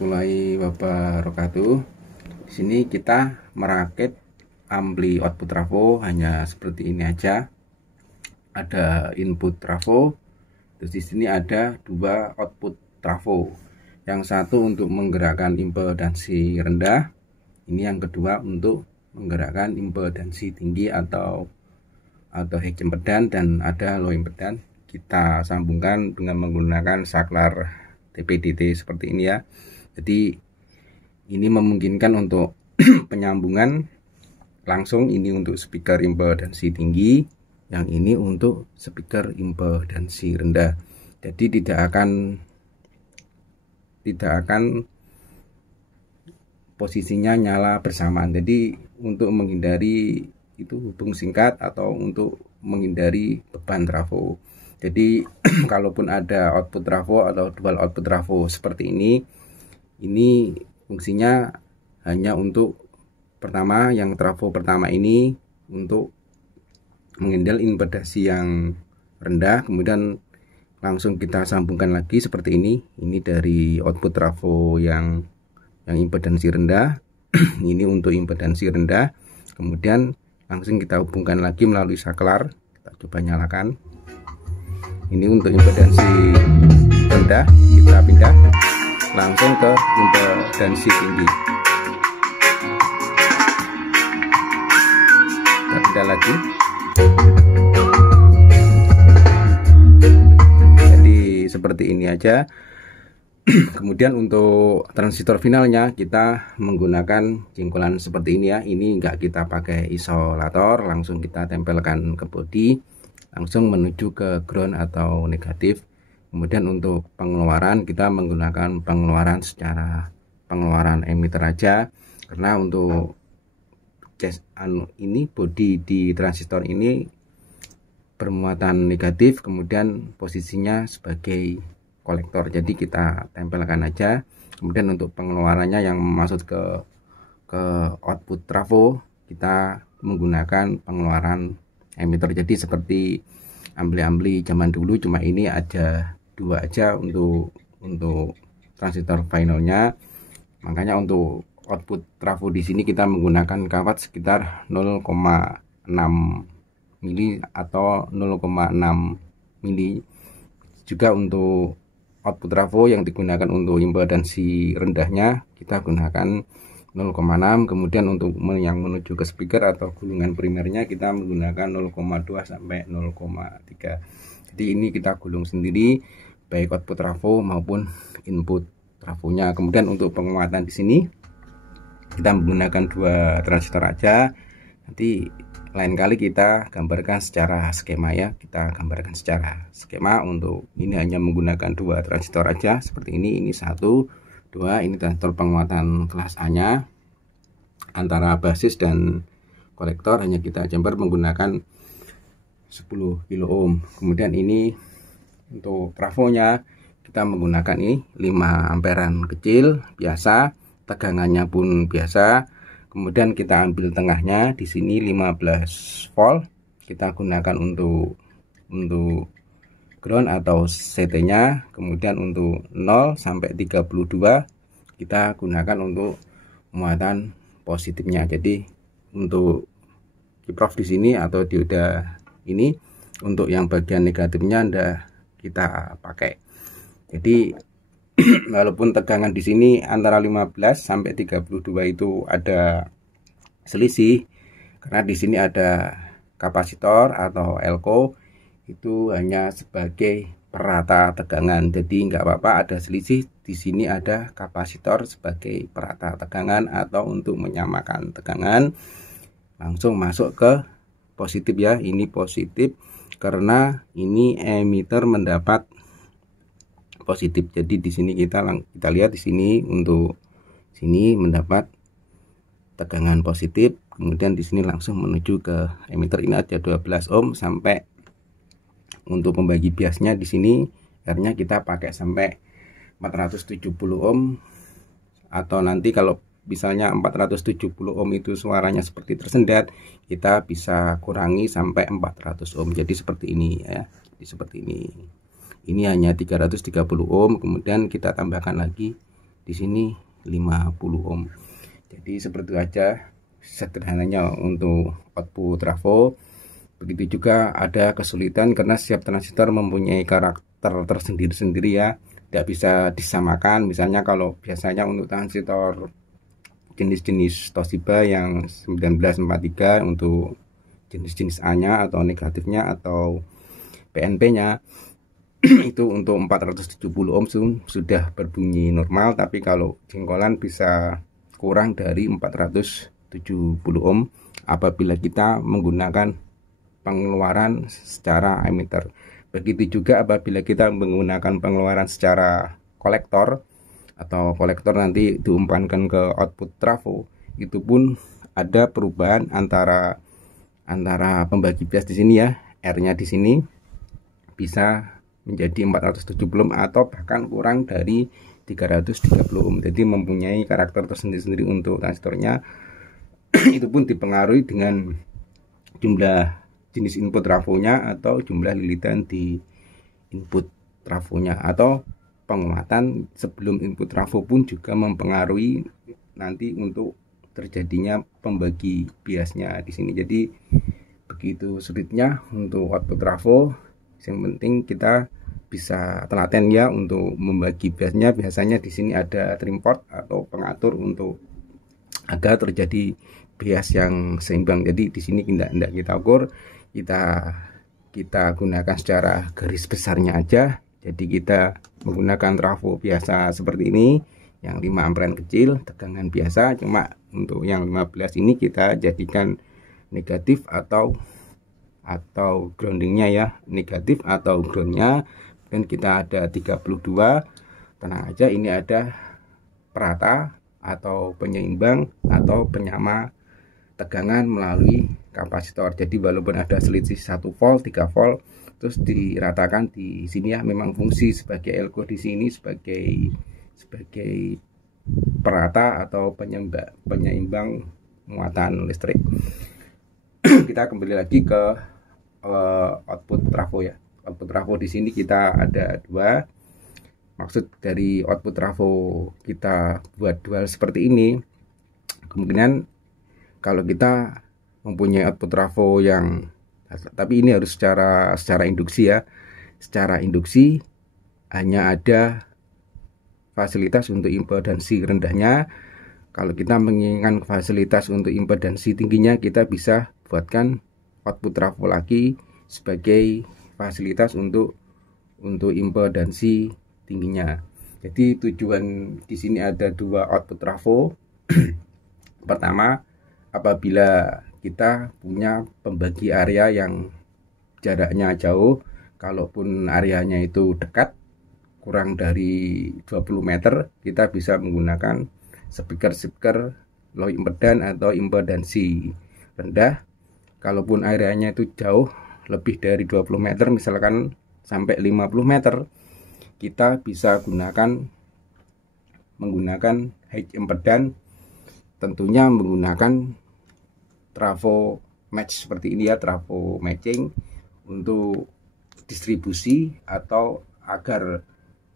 warahmatullahi wabarakatuh. Di sini kita merakit ampli output trafo hanya seperti ini aja. Ada input trafo, terus di sini ada dua output trafo. Yang satu untuk menggerakkan impedansi rendah, ini yang kedua untuk menggerakkan impedansi tinggi atau high impedan, dan ada low impedan. Kita sambungkan dengan menggunakan saklar TPDT seperti ini ya. Jadi ini memungkinkan untuk penyambungan langsung. Ini untuk speaker impedansi tinggi, yang ini untuk speaker impedansi rendah. Jadi tidak akan posisinya nyala bersamaan. Jadi untuk menghindari itu hubung singkat atau untuk menghindari beban trafo. Jadi kalaupun ada output trafo atau dual output trafo seperti ini fungsinya hanya untuk pertama, yang trafo pertama ini untuk mengendal impedansi yang rendah, kemudian langsung kita sambungkan lagi seperti ini. Ini dari output trafo yang impedansi rendah. Ini untuk impedansi rendah, kemudian langsung kita hubungkan lagi melalui saklar. Kita coba nyalakan. Ini untuk impedansi rendah, kita pindah langsung ke impedansi tinggi. Kita pindah lagi. Jadi seperti ini aja. Kemudian untuk transistor finalnya kita menggunakan jengkolan seperti ini ya. Ini enggak kita pakai isolator, langsung kita tempelkan ke bodi, langsung menuju ke ground atau negatif. Kemudian untuk pengeluaran kita menggunakan pengeluaran emitter aja, karena untuk ini bodi di transistor ini bermuatan negatif, kemudian posisinya sebagai kolektor, jadi kita tempelkan aja. Kemudian untuk pengeluarannya yang masuk ke output trafo, kita menggunakan pengeluaran emitter. Jadi seperti ampli-ampli zaman dulu, cuma ini ada dua aja untuk transistor finalnya. Makanya untuk output trafo di sini kita menggunakan kawat sekitar 0,6 mili atau 0,6 mili. Juga untuk output trafo yang digunakan untuk impedansi rendahnya kita gunakan 0,6. Kemudian untuk yang menuju ke speaker atau gulungan primernya kita menggunakan 0,2 sampai 0,3. Jadi ini kita gulung sendiri baik output trafo maupun input trafonya. Kemudian untuk penguatan di sini kita menggunakan dua transistor aja. Nanti lain kali kita gambarkan secara skema ya. Kita gambarkan secara skema. Untuk ini hanya menggunakan dua transistor aja seperti ini. Ini 1, 2, ini transistor penguatan kelas A nya antara basis dan kolektor, hanya kita jumper menggunakan 10 kilo ohm. Kemudian ini untuk trafonya kita menggunakan ini 5 amperan kecil biasa, tegangannya pun biasa. Kemudian kita ambil tengahnya di sini 15 volt. Kita gunakan untuk ground atau CT-nya. Kemudian untuk 0 sampai 32 kita gunakan untuk muatan positifnya. Jadi untuk kipraf di sini atau dioda ini, untuk yang bagian negatifnya ndak kita pakai. Jadi walaupun tegangan di sini antara 15 sampai 32 itu ada selisih, karena di sini ada kapasitor atau elko, itu hanya sebagai perata tegangan. Jadi nggak apa-apa ada selisih. Di sini ada kapasitor sebagai perata tegangan atau untuk menyamakan tegangan. Langsung masuk ke positif ya. Ini positif karena ini emitter mendapat positif. Jadi di sini kita lihat di sini, untuk sini mendapat tegangan positif. Kemudian di sini langsung menuju ke emitter. Ini ada 12 ohm. Sampai untuk pembagi biasnya di sini R-nya kita pakai sampai 470 ohm, atau nanti kalau misalnya 470 ohm itu suaranya seperti tersendat, kita bisa kurangi sampai 400 ohm. Jadi seperti ini ya. Jadi seperti ini. Ini hanya 330 ohm, kemudian kita tambahkan lagi di sini 50 ohm. Jadi seperti itu aja sederhananya untuk output trafo. Begitu juga ada kesulitan karena setiap transistor mempunyai karakter tersendiri-sendiri ya, tidak bisa disamakan. Misalnya kalau biasanya untuk transistor jenis-jenis Toshiba yang 1943 untuk jenis-jenis A-nya atau negatifnya atau PNP-nya itu untuk 470 ohm sudah berbunyi normal, tapi kalau jengkolan bisa kurang dari 470 ohm apabila kita menggunakan pengeluaran secara emitter. Begitu juga apabila kita menggunakan pengeluaran secara kolektor atau kolektor nanti diumpankan ke output trafo, itu pun ada perubahan antara pembagi bias di sini ya, R-nya di sini bisa menjadi 470 atau bahkan kurang dari 330 ohm. Jadi mempunyai karakter tersendiri-sendiri untuk transistornya. Itu pun dipengaruhi dengan jumlah jenis input trafonya atau jumlah lilitan di input trafonya, atau penguatan sebelum input trafo pun juga mempengaruhi nanti untuk terjadinya pembagi biasnya di sini. Jadi begitu sulitnya untuk output trafo. Yang penting kita bisa telaten ya untuk membagi biasnya. Biasanya di sini ada trim port atau pengatur untuk agar terjadi bias yang seimbang. Jadi di sini tidak kita ukur, kita gunakan secara garis besarnya aja. Jadi kita menggunakan trafo biasa seperti ini yang 5 amperan kecil, tegangan biasa. Cuma untuk yang 15 ini kita jadikan negatif atau groundingnya ya, negatif atau groundnya. Dan kita ada 32, tenang aja, ini ada perata atau penyeimbang atau penyama tegangan melalui kapasitor. Jadi walaupun ada selisih 1 volt, 3 volt, terus diratakan di sini ya, memang fungsi sebagai elko di sini sebagai perata atau penyeimbang muatan listrik. Kita kembali lagi ke output trafo ya. Output trafo di sini kita ada 2. Maksud dari output trafo kita buat dual seperti ini, kemungkinan kalau kita mempunyai output trafo yang, tapi ini harus secara induksi ya. Secara induksi hanya ada fasilitas untuk impedansi rendahnya. Kalau kita menginginkan fasilitas untuk impedansi tingginya, kita bisa buatkan output trafo lagi sebagai fasilitas untuk impedansi tingginya. Jadi tujuan di sini ada 2 output trafo. Pertama, apabila kita punya pembagi area yang jaraknya jauh, kalaupun areanya itu dekat kurang dari 20 meter, kita bisa menggunakan speaker low impedan atau impedansi rendah. Kalaupun areanya itu jauh lebih dari 20 meter, misalkan sampai 50 meter, kita bisa menggunakan high impedan, tentunya menggunakan trafo match seperti ini ya, trafo matching untuk distribusi atau agar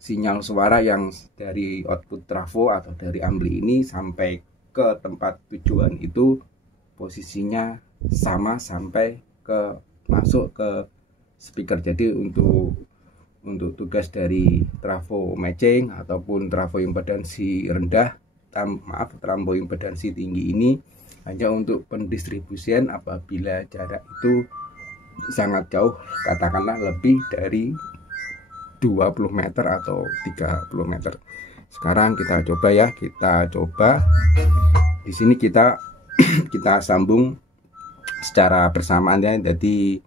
sinyal suara yang dari output trafo atau dari ampli ini sampai ke tempat tujuan itu posisinya sama sampai ke masuk ke speaker. Jadi untuk tugas dari trafo matching ataupun trafo impedansi rendah, trafo impedansi tinggi ini hanya untuk pendistribusian apabila jarak itu sangat jauh, katakanlah lebih dari 20 meter atau 30 meter. Sekarang kita coba ya, di sini kita sambung secara bersamaan ya. Jadi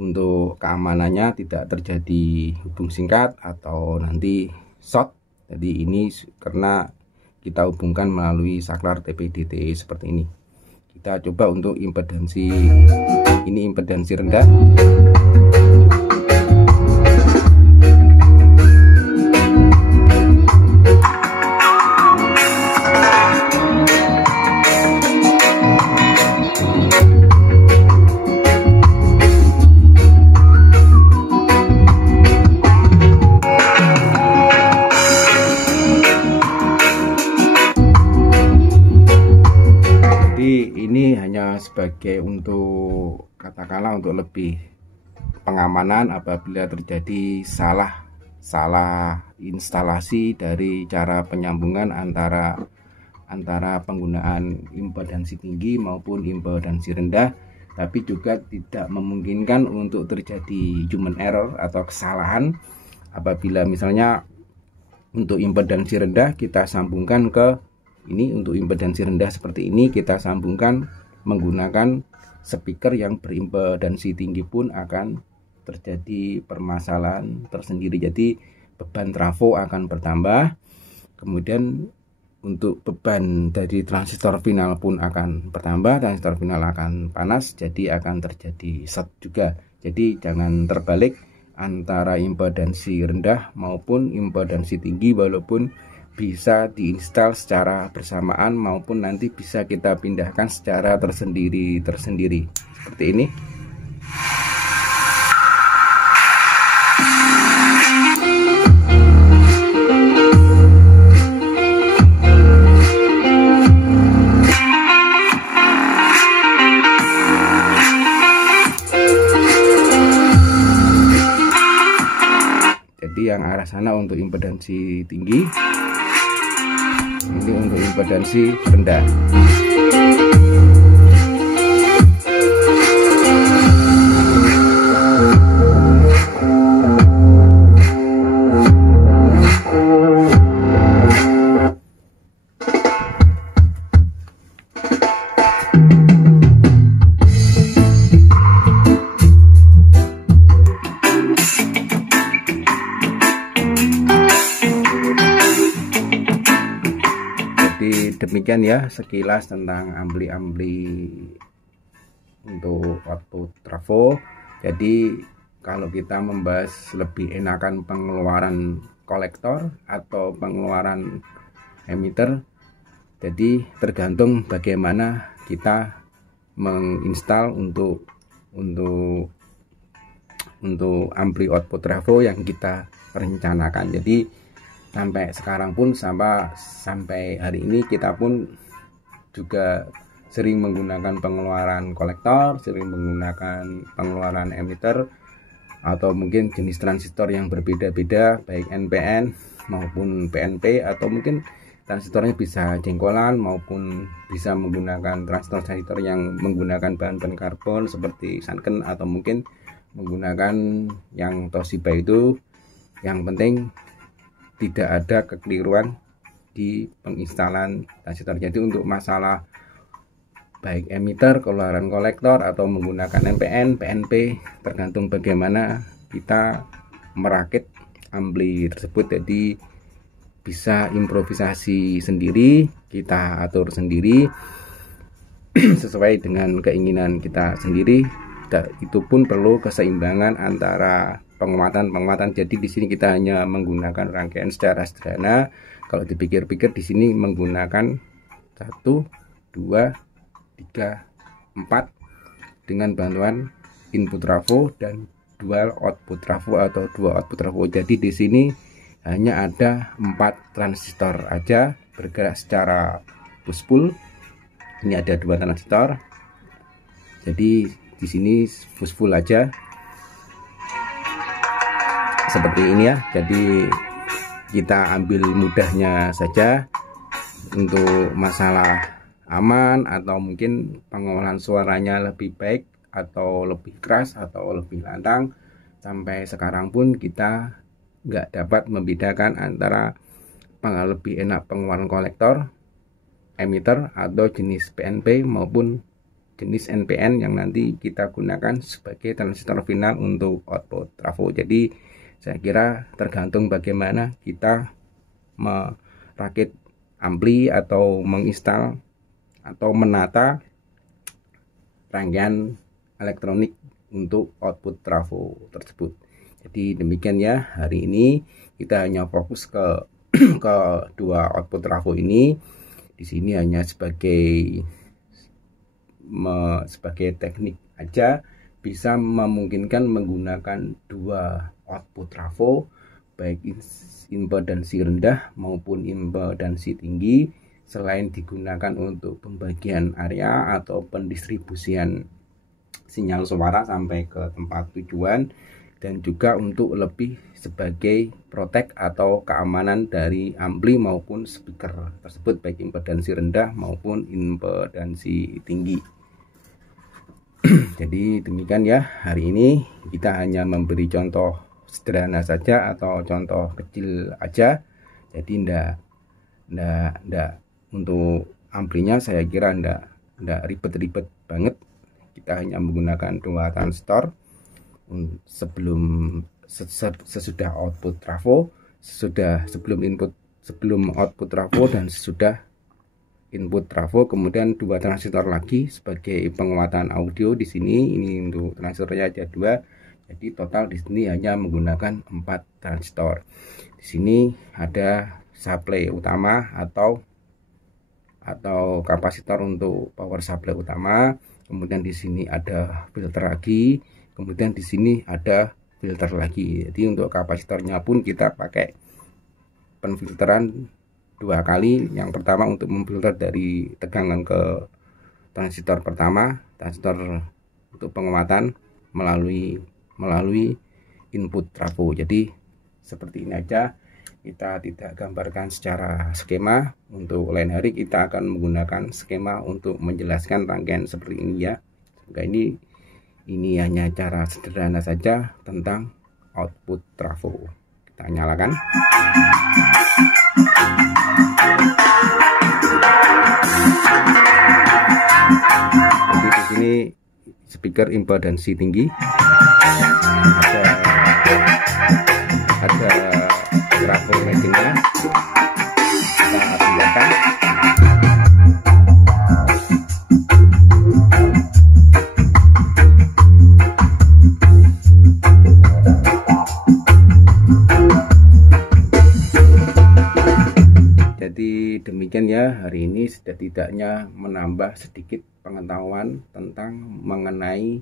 untuk keamanannya tidak terjadi hubung singkat atau nanti short. Jadi ini karena kita hubungkan melalui saklar TPDT seperti ini. Kita coba untuk impedansi, ini impedansi rendah. sebagai untuk katakanlah untuk lebih pengamanan apabila terjadi salah instalasi dari cara penyambungan antara penggunaan impedansi tinggi maupun impedansi rendah, tapi juga tidak memungkinkan untuk terjadi human error atau kesalahan apabila misalnya untuk impedansi rendah kita sambungkan ke ini, untuk impedansi rendah seperti ini kita sambungkan menggunakan speaker yang berimpedansi tinggi pun akan terjadi permasalahan tersendiri. Jadi beban trafo akan bertambah, kemudian untuk beban dari transistor final pun akan bertambah, transistor final akan panas, jadi akan terjadi short juga. Jadi jangan terbalik antara impedansi rendah maupun impedansi tinggi, walaupun bisa diinstal secara bersamaan maupun nanti bisa kita pindahkan secara tersendiri seperti ini. Jadi yang arah sana untuk impedansi tinggi, ini untuk impedansi rendah. Demikian ya sekilas tentang ampli-ampli untuk output trafo. Jadi kalau kita membahas lebih enakan pengeluaran kolektor atau pengeluaran emitter, jadi tergantung bagaimana kita menginstal untuk ampli output trafo yang kita rencanakan. Jadi sampai sekarang pun sampai hari ini kita pun juga sering menggunakan pengeluaran kolektor, sering menggunakan pengeluaran emitter, atau mungkin jenis transistor yang berbeda-beda baik NPN maupun PNP, atau mungkin transistornya bisa jengkolan maupun bisa menggunakan transistor yang menggunakan bahan karbon seperti Sanken, atau mungkin menggunakan yang Toshiba itu. Yang penting tidak ada kekeliruan di penginstalan transistor. Jadi untuk masalah baik emitter, keluaran kolektor, atau menggunakan NPN, PNP, tergantung bagaimana kita merakit ampli tersebut. Jadi bisa improvisasi sendiri, kita atur sendiri sesuai dengan keinginan kita sendiri. Itu pun perlu keseimbangan antara penguatan. Jadi di sini kita hanya menggunakan rangkaian secara sederhana. Kalau dipikir-pikir di sini menggunakan 1, 2, 3, 4 dengan bantuan input trafo dan dual output trafo atau 2 output trafo. Jadi di sini hanya ada 4 transistor aja bergerak secara push pull. Ini ada 2 transistor. Jadi di sini push pull aja. Seperti ini ya. Jadi kita ambil mudahnya saja. Untuk masalah aman atau mungkin pengolahan suaranya lebih baik atau lebih keras atau lebih lantang, sampai sekarang pun kita nggak dapat membedakan antara lebih enak pengeluaran kolektor, emitter, atau jenis PNP maupun jenis NPN yang nanti kita gunakan sebagai transistor final untuk output trafo. Jadi saya kira tergantung bagaimana kita merakit ampli atau menginstal atau menata rangkaian elektronik untuk output trafo tersebut. Jadi demikian ya, hari ini kita hanya fokus ke dua output trafo ini. Di sini hanya sebagai teknik aja, bisa memungkinkan menggunakan 2 output trafo baik impedansi rendah maupun impedansi tinggi, selain digunakan untuk pembagian area atau pendistribusian sinyal suara sampai ke tempat tujuan, dan juga untuk lebih sebagai protek atau keamanan dari ampli maupun speaker tersebut, baik impedansi rendah maupun impedansi tinggi. Jadi demikian ya, hari ini kita hanya memberi contoh sederhana saja atau contoh kecil aja. Jadi ndak untuk amplinya saya kira ndak ribet-ribet banget. Kita hanya menggunakan 2 transistor sesudah output trafo, sebelum output trafo dan sesudah input trafo, kemudian 2 transistor lagi sebagai penguatan audio di sini. Ini untuk transistornya ada 2. Jadi total di sini hanya menggunakan 4 transistor. Di sini ada supply utama atau kapasitor untuk power supply utama. Kemudian di sini ada filter lagi. Kemudian di sini ada filter lagi. Jadi untuk kapasitornya pun kita pakai penfilteran 2 kali. Yang pertama untuk memfilter dari tegangan ke transistor pertama, transistor untuk penguatan melalui input trafo. Jadi seperti ini aja, kita tidak gambarkan secara skema. Untuk lain hari kita akan menggunakan skema untuk menjelaskan rangkaian seperti ini ya. Semoga ini hanya cara sederhana saja tentang output trafo. Kita nyalakan. Jadi di sini speaker impedansi tinggi, ada trafo matchingnya, kita aktifkan. Jadi demikian ya, hari ini setidaknya menambah sedikit pengetahuan tentang mengenai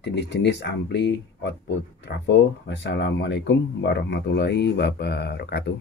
jenis-jenis ampli output trafo. Wassalamualaikum warahmatullahi wabarakatuh.